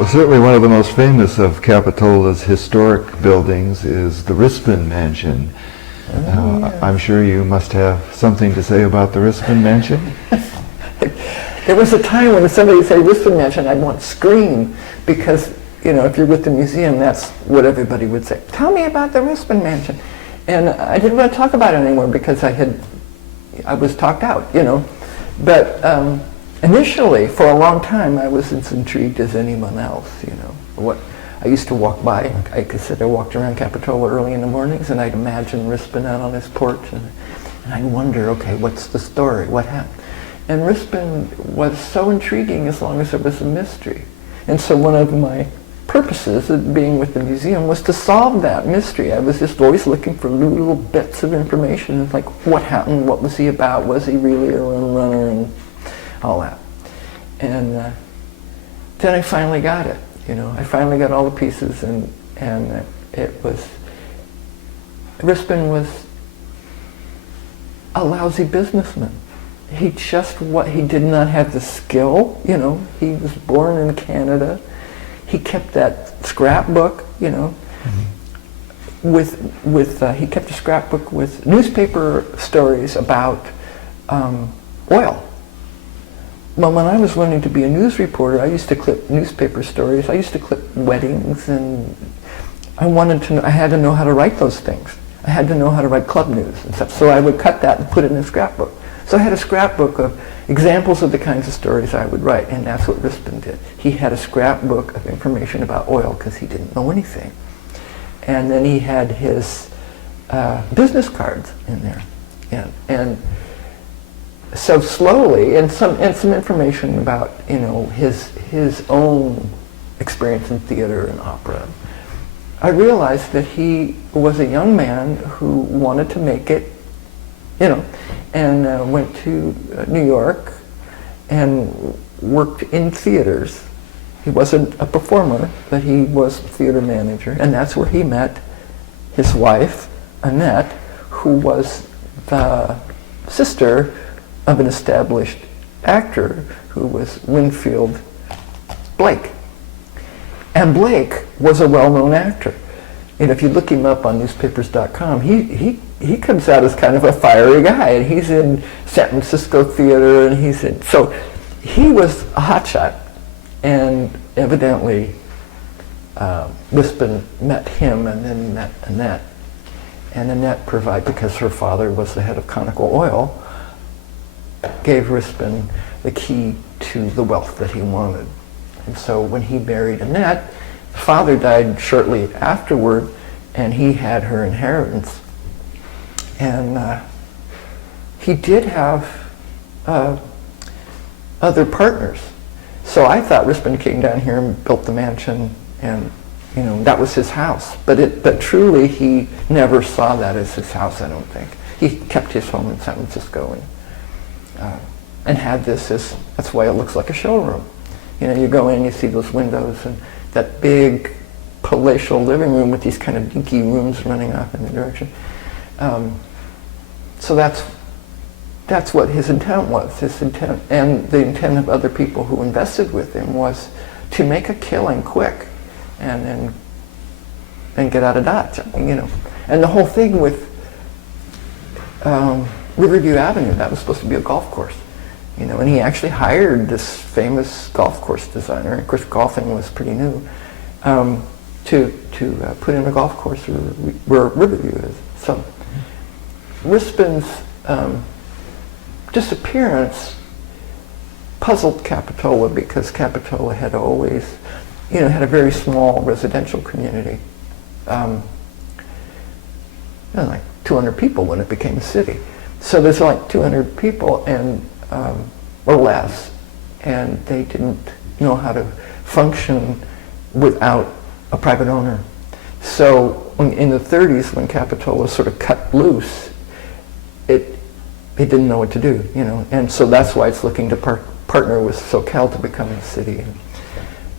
Well, certainly one of the most famous of Capitola's historic buildings is the Rispin Mansion. I'm sure you must have something to say about the Rispin Mansion. There was a time when somebody said Rispin Mansion, I'd want to scream, because, you know, if you're with the museum, that's what everybody would say. Tell me about the Rispin Mansion. And I didn't want to talk about it anymore because I was talked out, you know. But initially, for a long time, I was as intrigued as anyone else, you know. I used to walk by, I walked around Capitola early in the mornings, and I'd imagine Rispin out on his porch, and I'd wonder, okay, what's the story? What happened? And Rispin was so intriguing as long as there was a mystery. And so one of my purposes of being with the museum was to solve that mystery. I was just always looking for little bits of information, like what happened, what was he about, was he really a runner, and all that. And then I finally got it. You know, I finally got all the pieces, and it was, Rispin was a lousy businessman. He did not have the skill, you know. He was born in Canada. He kept that scrapbook, you know, he kept a scrapbook with newspaper stories about oil. Well, when I was learning to be a news reporter, I used to clip newspaper stories. I used to clip weddings, and I had to know how to write those things. I had to know how to write club news and stuff. So I would cut that and put it in a scrapbook. So I had a scrapbook of examples of the kinds of stories I would write, and that's what Rispin did. He had a scrapbook of information about oil because he didn't know anything. And then he had his business cards in there. And so slowly, and some information about, you know, his own experience in theater and opera, I realized that he was a young man who wanted to make it, you know, and went to New York and worked in theaters. He wasn't a performer, but he was a theater manager, and that's where he met his wife, Annette, who was the sister of an established actor who was Winfield Blake. And Blake was a well-known actor. And if you look him up on newspapers.com, he comes out as kind of a fiery guy, and he's in San Francisco theater, and so he was a hotshot, and evidently Rispin met him and then met Annette. And Annette because her father was the head of Conoco Oil, gave Rispin the key to the wealth that he wanted. And so when he married Annette, the father died shortly afterward, and he had her inheritance. And he did have other partners. So I thought Rispin came down here and built the mansion, and you know, that was his house. But truly, he never saw that as his house, I don't think. He kept his home in San Francisco, and had that's why it looks like a showroom. You know, you go in, you see those windows, and that big palatial living room with these kind of dinky rooms running off in the direction. So that's what his intent was. His intent, and the intent of other people who invested with him, was to make a killing quick, and get out of Dodge. You know, and the whole thing with Riverview Avenue, that was supposed to be a golf course. You know, and he actually hired this famous golf course designer. Of course, golfing was pretty new, to put in a golf course where Riverview is. So Rispin's disappearance puzzled Capitola, because Capitola had always, you know, had a very small residential community. Like 200 people when it became a city. So there's like 200 people and or less, and they didn't know how to function without a private owner. So in the 30s, when Capitola sort of cut loose, it didn't know what to do, you know, and so that's why it's looking to partner with SoCal to become a city.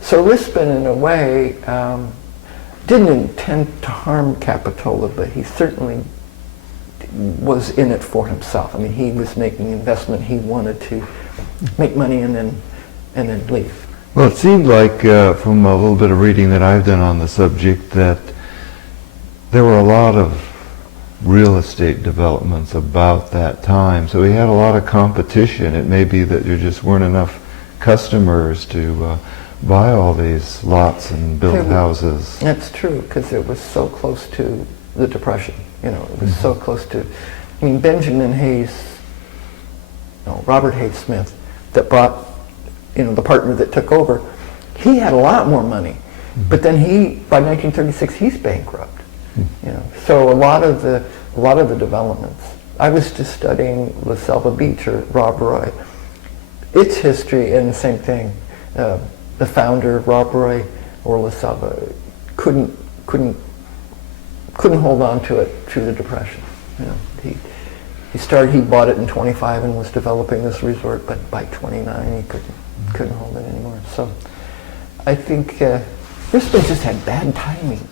So Rispin, in a way, didn't intend to harm Capitola, but he certainly was in it for himself. I mean, he was making investment. He wanted to make money and then leave. Well, it seemed like from a little bit of reading that I've done on the subject that there were a lot of real estate developments about that time. So we had a lot of competition. It may be that there just weren't enough customers to buy all these lots and build houses. That's true, because it was so close to the Depression. You know, it was so close to, I mean, Benjamin Hayes, no, Robert Hayes Smith, that brought, you know, the partner that took over, he had a lot more money. But then by 1936, he's bankrupt. You know, so a lot of the developments. I was just studying La Selva Beach or Rob Roy. Its history, and the same thing. The founder, Rob Roy or La Selva, couldn't hold on to it through the Depression. You know, he bought it in 25 and was developing this resort, but by 29 he couldn't hold it anymore. So I think Rispin just had bad timing.